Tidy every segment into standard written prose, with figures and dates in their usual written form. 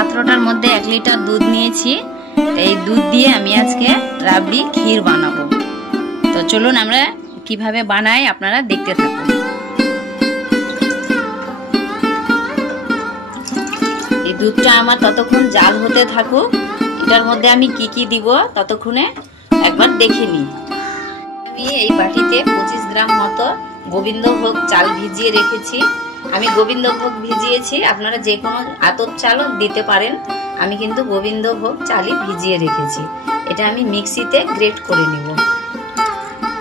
পাত্রটার মধ্যে 1 লিটার দুধ নিয়েছি। এই দুধ দিয়ে আমি আজকে রাবড়ি ক্ষীর বানাবো। তো চলুন আমরা কিভাবে বানাই আপনারা দেখতে থাকুন। এই দুধটা আমার ততক্ষণ জাল হতে থাকুক। এটার মধ্যে আমি কি কি দিব ততক্ষণে একবার দেখে নিই। আমি এই বাটিতে 25 গ্রাম মতো গোবিন্দভোগ চাল ভিজিয়ে রেখেছি। আমি গোবিন্দভোগ ভিজিয়েছি, আপনারা যে কোনো আতপ চালও দিতে পারেন। আমি কিন্তু গোবিন্দভোগ চালই ভিজিয়ে রেখেছি। এটা আমি মিক্সিতে গ্রেট করে নিব।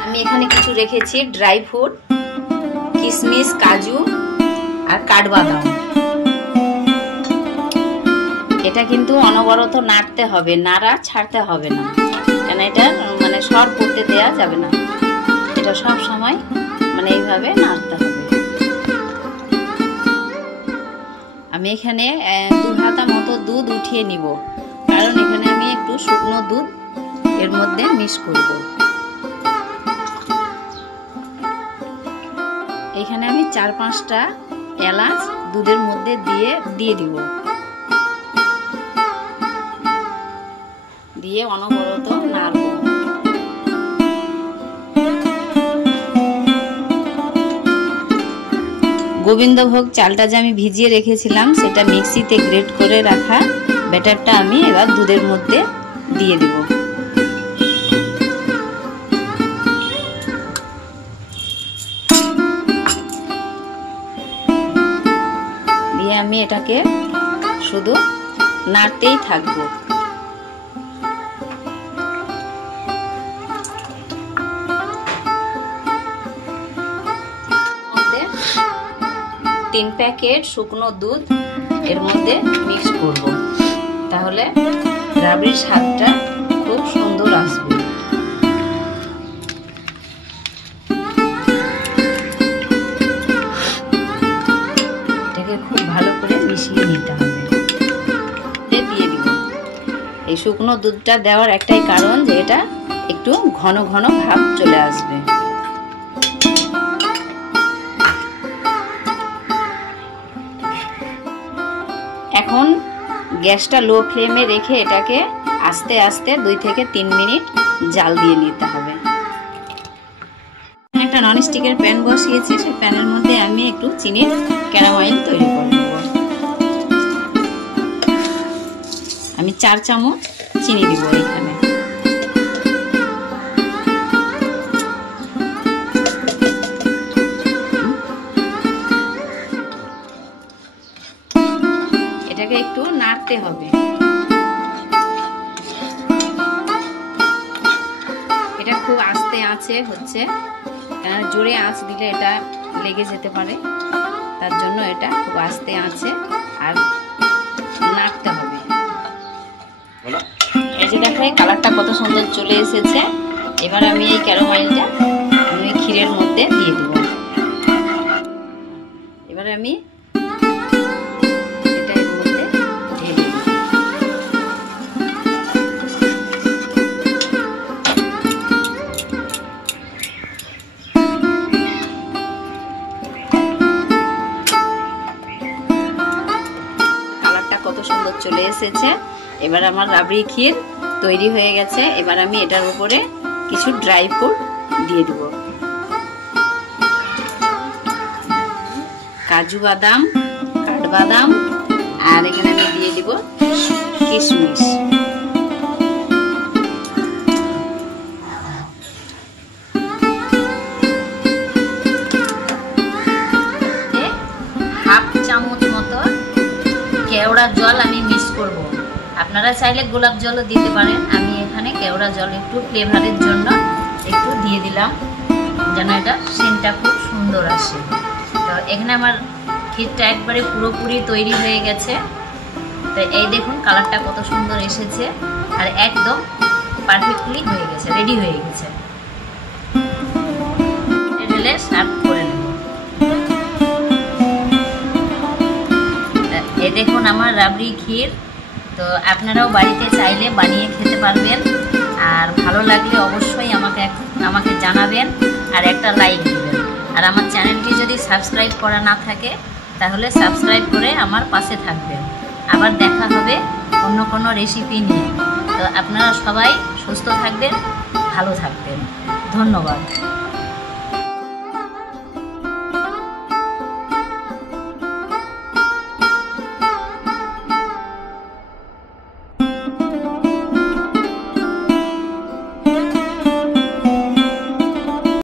আমি এখানে কিছু রেখেছি ড্রাই ফ্রুট, কিশমিশ, কাজু আর কাঠবাদাম। এটা কিন্তু অনবরত নাড়তে হবে, নাড়া ছাড়তে হবে না, কেন এটা মানে সর পড়তে দেওয়া যাবে না। এটা সব সময় মানে এইভাবে নাড়তে হবে। আমি এখানে 2 হাতা মতো দুধ উঠিয়ে নিব, কারণ এখানে আমি একটু শুকনো দুধ এর মধ্যে মিক্স করব। এখানে আমি 4-5টা এলাচ দুধের মধ্যে দিয়ে দিব। দিয়ে অনবরত নাড়ব। গোবিন্দভোগ চালটা যে আমি ভিজিয়ে রেখেছিলাম সেটা মিক্সিতে গ্রেট করে রাখা ব্যাটারটা আমি এবার দুধের মধ্যে দিয়ে দিব। দিয়ে আমি এটাকে শুধু নাড়তেই থাকবো। 3 প্যাকেট শুকনো দুধ এর মধ্যে মিক্স করব, তাহলে রাবড়ির স্বাদটা খুব সুন্দর আসবে। এটাকে খুব ভালো করে মিশিয়ে নিতে হবে। দিয়ে দিব। এই শুকনো দুধটা দেওয়ার একটাই কারণ যে এটা একটু ঘন ঘন ভাব চলে আসবে। এখন গ্যাসটা লো ফ্লেমে রেখে এটাকে আস্তে আস্তে 2 থেকে 3 মিনিট জাল দিয়ে নিতে হবে। একটা ননস্টিকের প্যান বসিয়েছি, সেই প্যানের মধ্যে আমি একটু চিনির ক্যারামেল তৈরি করে নেব। আমি 4 চামচ চিনি দিব এখানে। এটাকে একটু নাড়তে হবে। এটা খুব আস্তে আঁচে হচ্ছে, কারণ জোরে আঁচ দিলে এটা লেগে যেতে পারে, তার জন্য এটা খুব আস্তে আঁচে আর নাড়তে হবে। এই যে দেখো কালারটা কত সুন্দর চলে এসেছে। এবার আমি এই ক্যারামেলটা আমি ক্ষীরের মধ্যে দিয়ে দেব। এবার আমি কত সুন্দর চলে এসেছে। এবার আমার রাবড়ি ক্ষীর তৈরি হয়ে গেছে। এবার আমি এটার উপরে কিছু ড্রাই ফ্রুট দিয়ে দিব, কাজু বাদাম, কাঠবাদাম, আর এখানে আমি দিয়ে দিব কিশমিশ। হাফ চামচ মতো কেওড়া জল আমি মিক্স করব। আপনারা চাইলে গোলাপ জলও দিতে পারেন। আমি এখানে কেওড়া জল একটু ফ্লেভারের জন্য একটু দিয়ে দিলাম, যেন এটা সেন্টটা খুব সুন্দর আসে। তো এখানে আমার ক্ষীরটা একবারে পুরোপুরি তৈরি হয়ে গেছে। তো এই দেখুন কালারটা কত সুন্দর এসেছে আর একদম পারফেক্টলি হয়ে গেছে, রেডি হয়ে গেছে। ঢেলে সার্ভ করে নেব। এই দেখুন আমার রাবড়ি ক্ষীর। তো আপনারাও বাড়িতে চাইলে বানিয়ে খেতে পারবেন। আর ভালো লাগলে অবশ্যই আমাকে জানাবেন আর একটা লাইক দিবেন। আর আমার চ্যানেলটি যদি সাবস্ক্রাইব করা না থাকে তাহলে সাবস্ক্রাইব করে আমার পাশে থাকবেন। আবার দেখা হবে অন্য কোনো রেসিপি নিয়ে। তো আপনারা সবাই সুস্থ থাকবেন, ভালো থাকবেন। ধন্যবাদ।